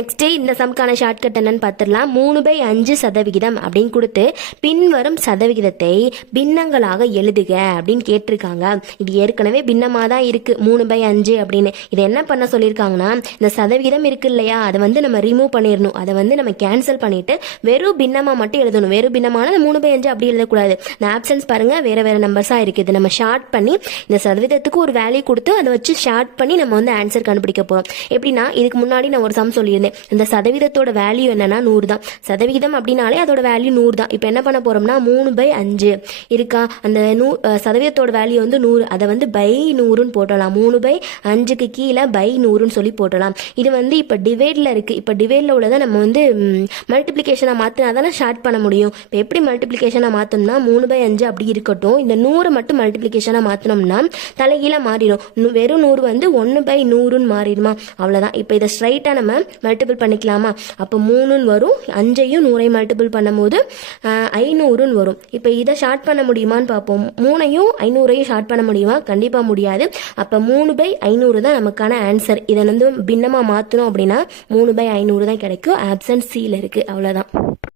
Next இந்த சம்கான shortcut என்னன்னு பார்த்துடலாம். 3/5% அப்படின்னு கொடுத்து பின்வரும் சதவிகிதத்தை பின்னங்களாக எழுதுக அப்படின்னு கேட்டிருக்காங்க. இது ஏற்கனவே பின்னமாக தான் இருக்கு 3/5 அப்படின்னு. இதை என்ன பண்ண சொல்லியிருக்காங்கன்னா, இந்த சதவிகிதம் இருக்கு இல்லையா, அதை வந்து நம்ம ரிமூவ் பண்ணிடணும். அதை வந்து நம்ம கேன்சல் பண்ணிட்டு வெறும் பின்னமா மட்டும் எழுதணும். வெறும் பின்னமான 3/5 அப்படி எழுதக்கூடாது. இந்த ஆப்ஷன்ஸ் பாருங்க, வேற வேற நம்பர்ஸா இருக்குது. நம்ம ஷார்ட் பண்ணி இந்த சதவீதத்துக்கு ஒரு வேல்யூ கொடுத்து அதை வச்சு ஷார்ட் பண்ணி நம்ம வந்து ஆன்சர் கண்டுபிடிக்க போறோம். எப்படின்னா, இதுக்கு முன்னாடி நான் ஒரு சம் சொல்லியிருந்தேன். இந்த சதவீதத்தோட வேல்யூ என்னன்னா 100 தான். சதவீதம் அப்படின்னாலே அதோட வேல்யூ 100 தான். இப்போ என்ன பண்ண போறோம்னா 3/5 இருக்கா, அந்த சதவீதத்தோட வேல்யூ வந்து 100, அதை வந்து பை 100ன்னு போட்டலாம். 3/5க்கு கீழே பை 100ன்னு சொல்லி போட்டலாம். இது வந்து இப்போ டிவைட்ல இருக்கு. இப்போ டிவைட்ல உள்ளதை நம்ம வந்து மல்டிப்ளிகேஷனா மாத்தினா தானே ஷார்ட் பண்ண முடியும். இப்போ எப்படி மல்டிப்ளிகேஷனா மாத்தணும்னா 3/5 அப்படி இருக்கட்டும், இந்த 100 மட்டும் மல்டிப்ளிகேஷனா மாத்தினோம்னா தலைகீழ மாறிடும். வெறும் 100 வந்து 1/100ன்னு மாறிடுமா, அவ்வளவுதான். இப்போ இதை ஸ்ட்ரைட்டா நம்ம மல்டிபிள் பண்ணிக்கலாமா. அப்போ 3ன்னு வரும், 5ஐயும் 100ஐயும் மல்டிபிள் பண்ணும்போது 500ன்னு வரும். இப்போ இதை ஷார்ட் பண்ண முடியுமான்னு பார்ப்போம். 3ஐயும் 500ஐயும் ஷார்ட் பண்ண முடியுமா, கண்டிப்பா முடியாது. அப்போ 3/500 தான் நமக்கான ஆன்சர். இதை வந்து பின்னமா மாத்தணும் அப்படின்னா 3/500 தான் கிடைக்கும். ஆப்ஷன் சில இருக்கு, அவ்வளவுதான்.